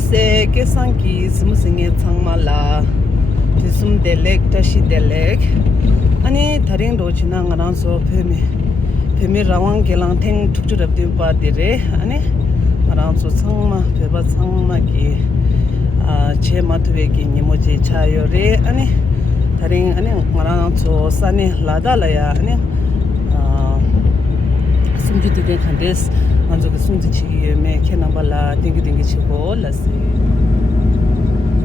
se ke sanki smusinge changmala tisum delek tashi delek ani tharing do china ngarang so phemi rawang gelang theng thukchurap dim pa dire ani ngarang so changma pheba changma ki che matwe ki nimoje chayo re ani tharing ani ngarang so sani lada la ya ani sumji de khandes manzo ke sumji chi me khenambala dingi chigo la se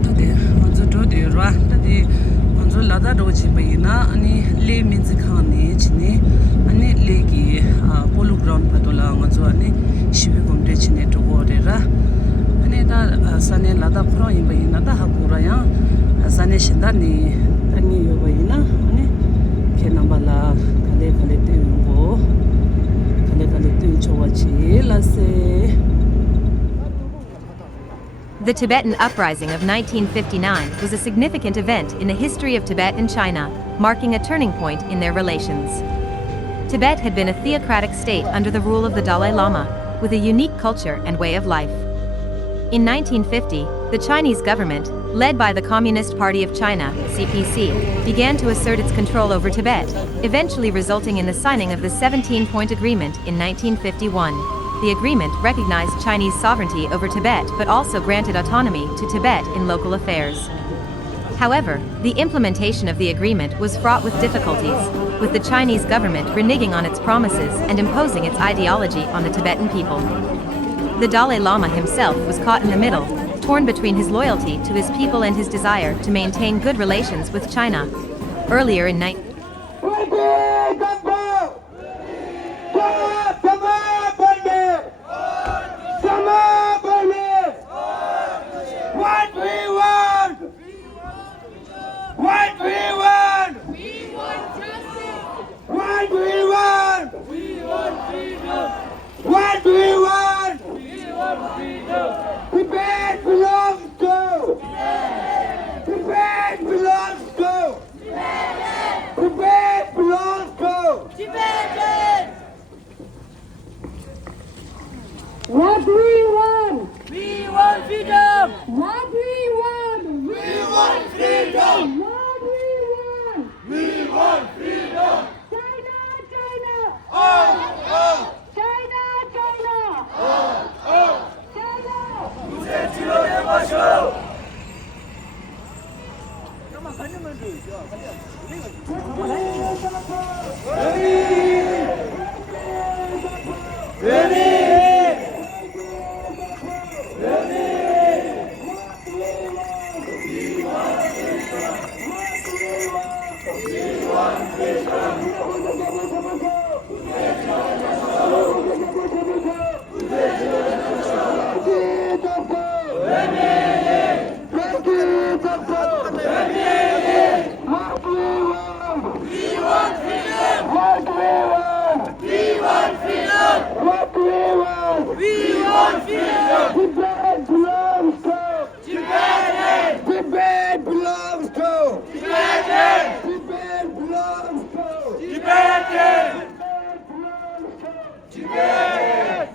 tade manzo do de ra tade manzo lada do chi bayina ani le minzi khani chine ani le ki polo ground patola manzo ani shibe gomde chine to go de ra ani da sane lada khro yin bayina da hakura ya sane shinda ni ani yo bayina ani khenambala kale te go The Tibetan Uprising of 1959 was a significant event in the history of Tibet and China, marking a turning point in their relations. Tibet had been a theocratic state under the rule of the Dalai Lama, with a unique culture and way of life. In 1950, the Chinese government, led by the Communist Party of China, CPC, began to assert its control over Tibet, eventually resulting in the signing of the 17-point agreement in 1951. The agreement recognized Chinese sovereignty over Tibet but also granted autonomy to Tibet in local affairs. However, the implementation of the agreement was fraught with difficulties, with the Chinese government reneging on its promises and imposing its ideology on the Tibetan people. The Dalai Lama himself was caught in the middle, torn between his loyalty to his people and his desire to maintain good relations with China. Earlier in Tibet belongs to! Tibet belongs to! Tibet belongs to! Tibetans! What we want! We want freedom! What we want! We want freedom! What we want! We want freedom! China! China! Oh! China! China! Oh! Tibet belongs to! Tibet! Tibet belongs to! Tibet! Tibet belongs to! Tibet! Tibet! Tibet!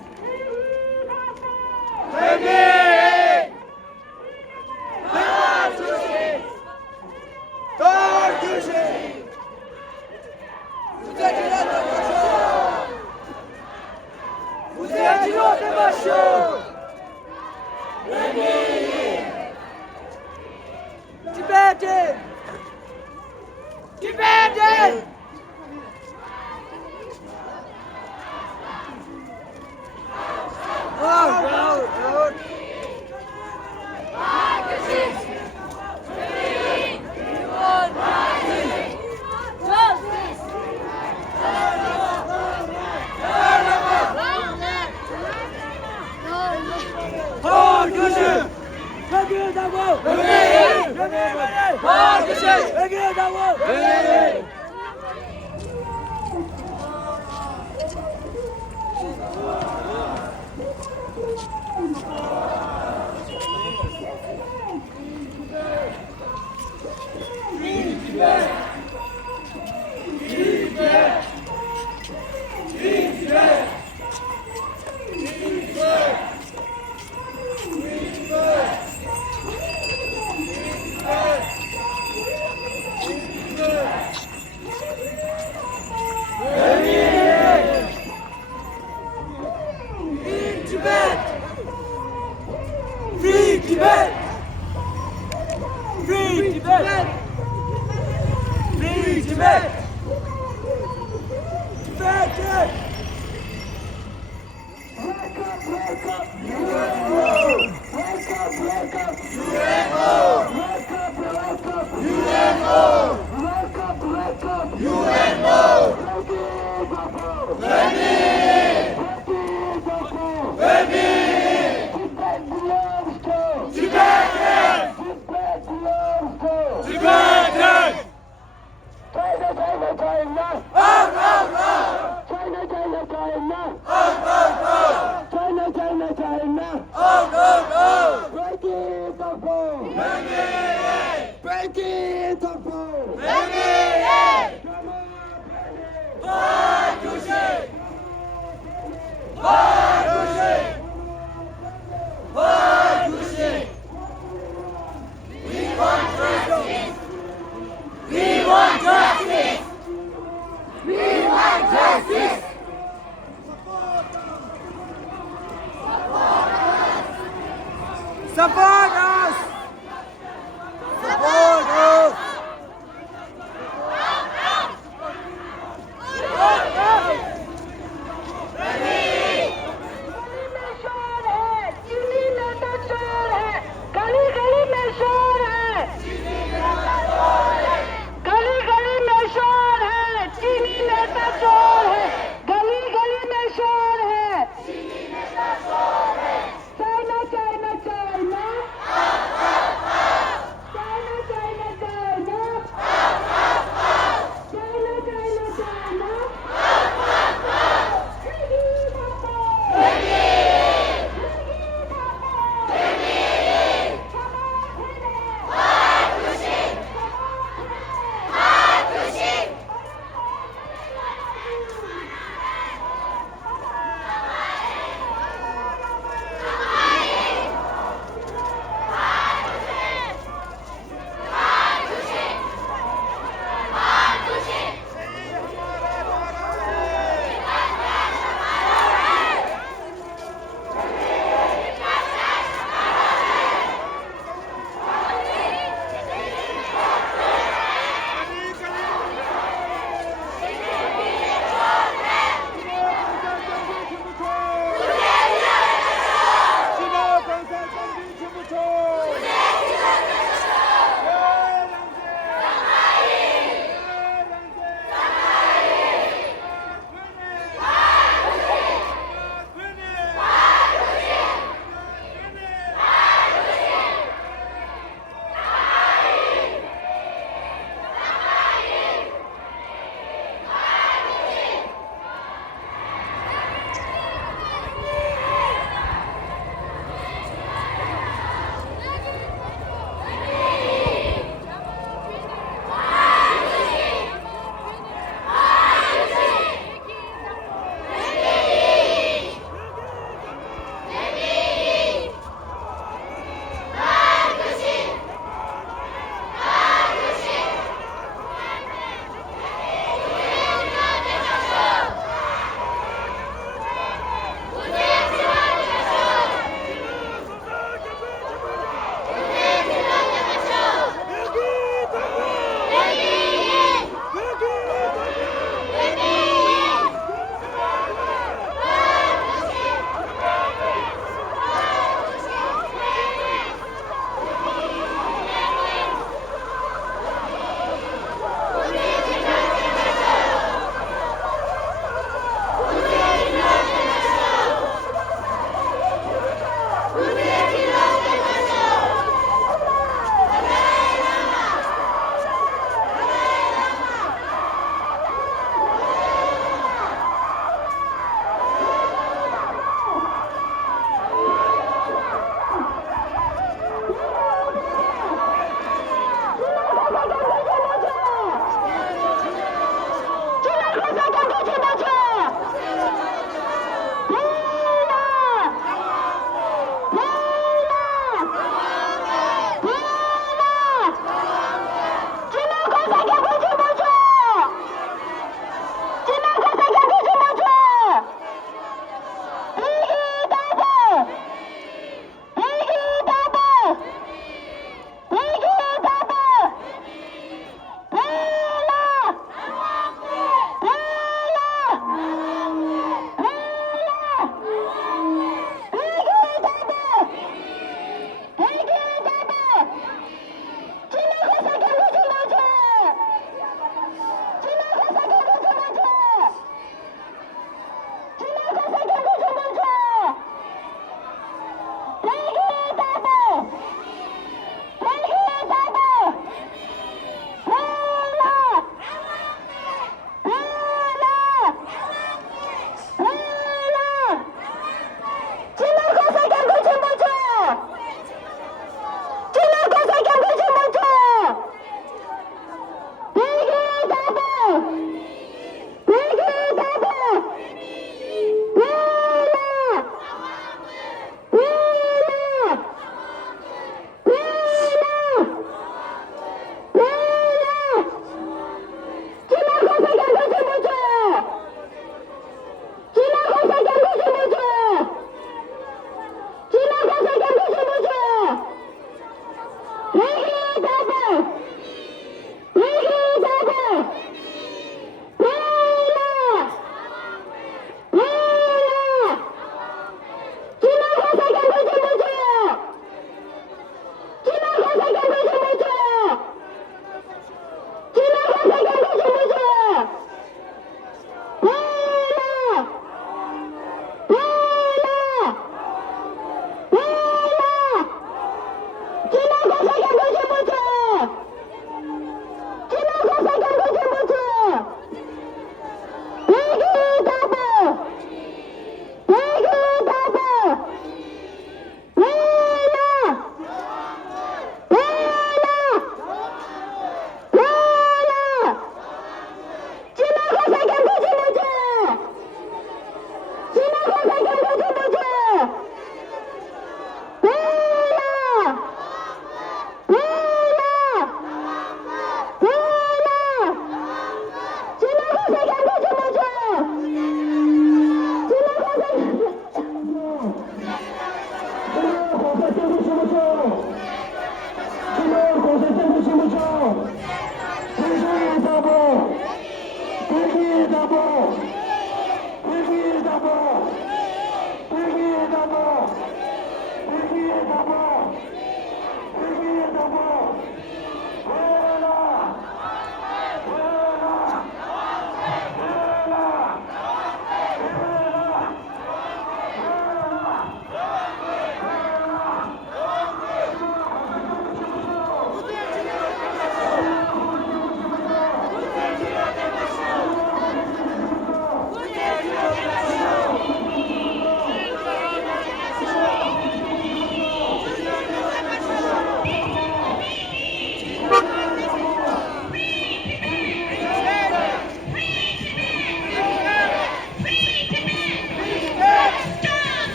Tibetan! Tibetan! Oh, no, dude. Tibet! Interpol! Becky Interpol! Support us! Support us! गली गली में शोर है गली गली में शोर है चीनी नेता चोर है गली गली में शोर है चाइना चाइना चाइना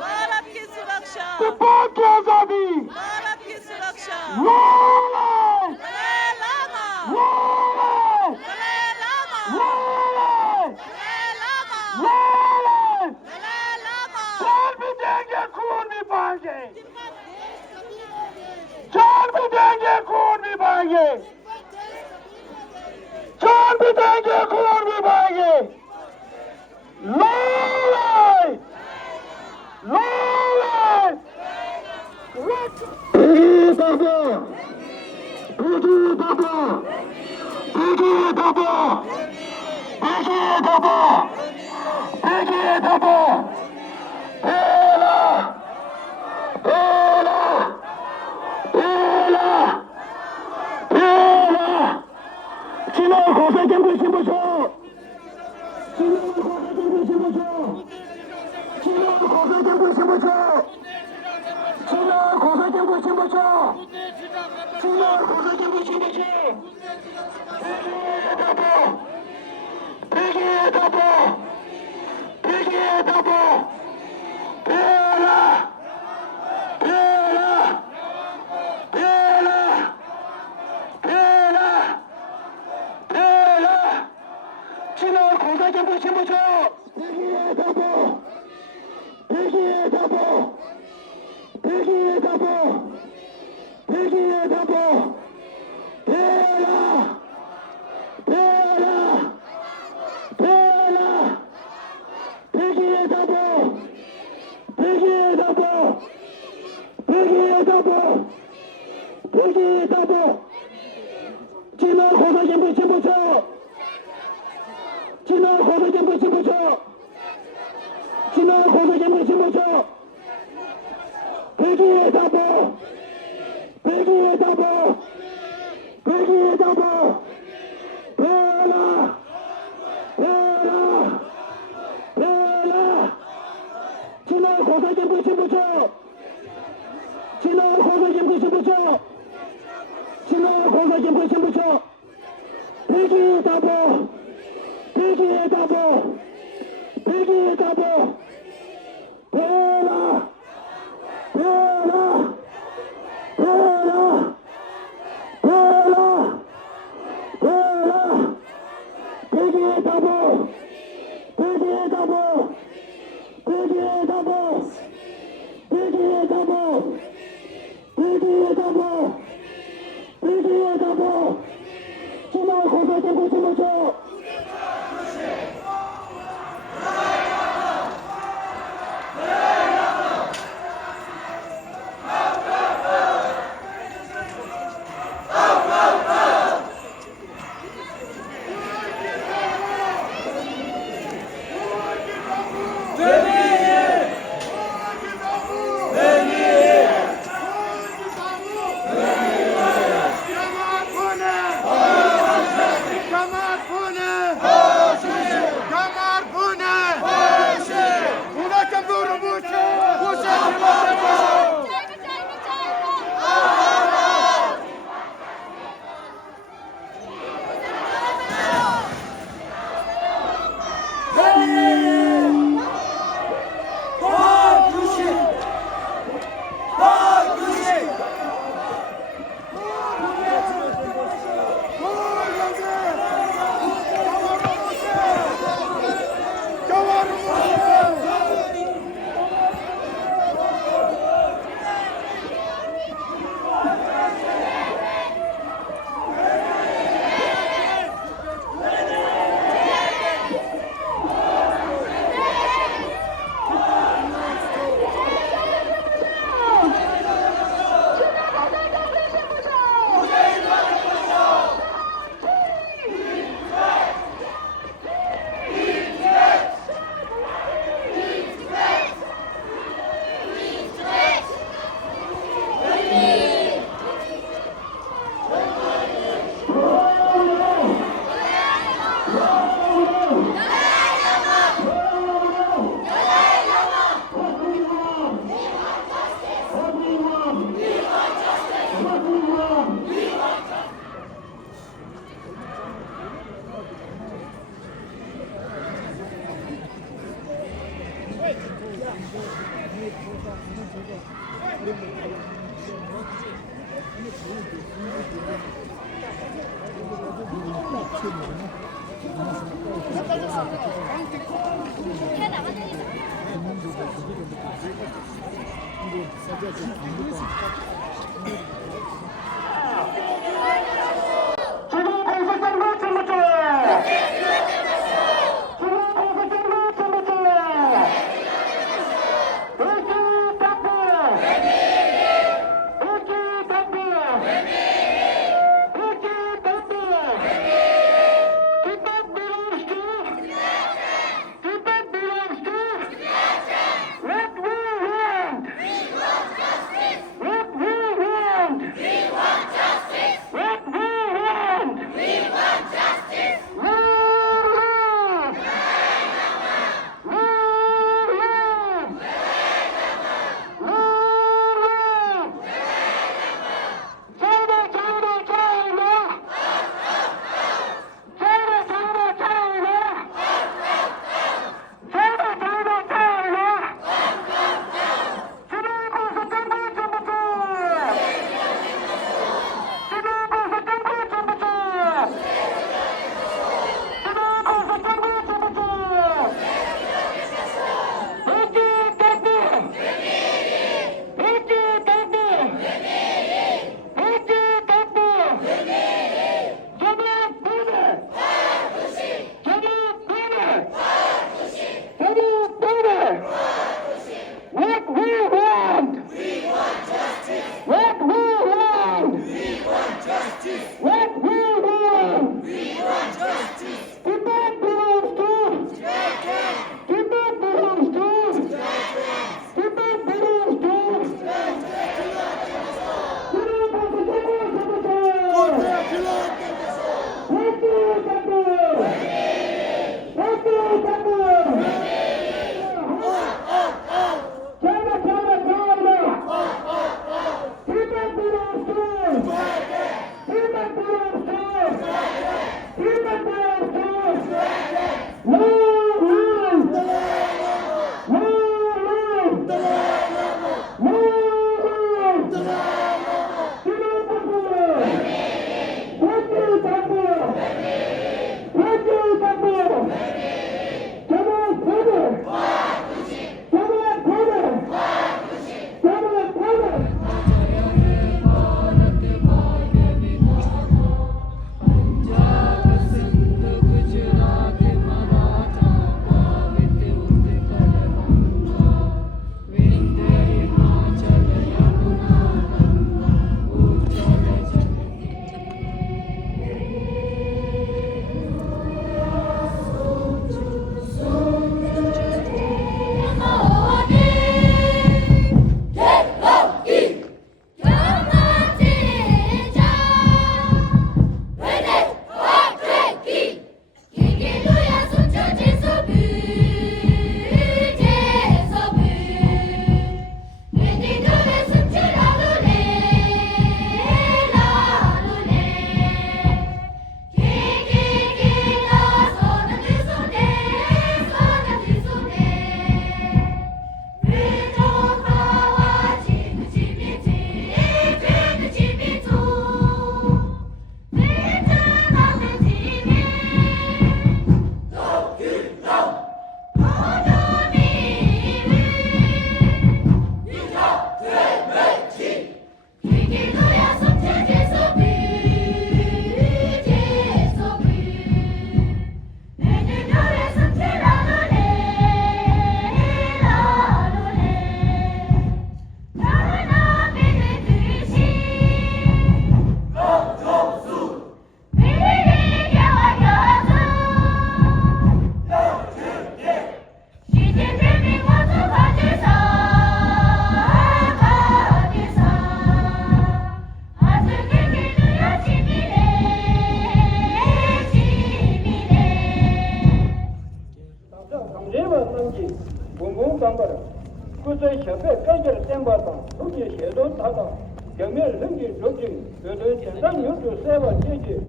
भारत की सुरक्षा भारत की सुरक्षा दलाई लामा दलाई लामा दलाई लामा दलाई लामा जान भी देंगे खून भी बहाएंगे जान भी देंगे खून भी बहाएंगे जान भी देंगे खून भी बहाएंगे लड़ाई लड़ाई दबो दबो दबो दबो दबो दबो Ela! Ela! Ela! Ela! 今天口水真不行不行？今天口水真不行不行？今天口水真不行不行？今天口水真不行不行？今天口水真不行不行？ 지금 공소장과 준비해. 지금 공소장과 준비해. 일기 답변. 일기 답변. 일기 답변. Tibet belongs to. Tibet belongs to. What we want. What we want. What we want. What we want. What we want. What we want. Tibet belongs to. Tibet belongs to. Tibet belongs to.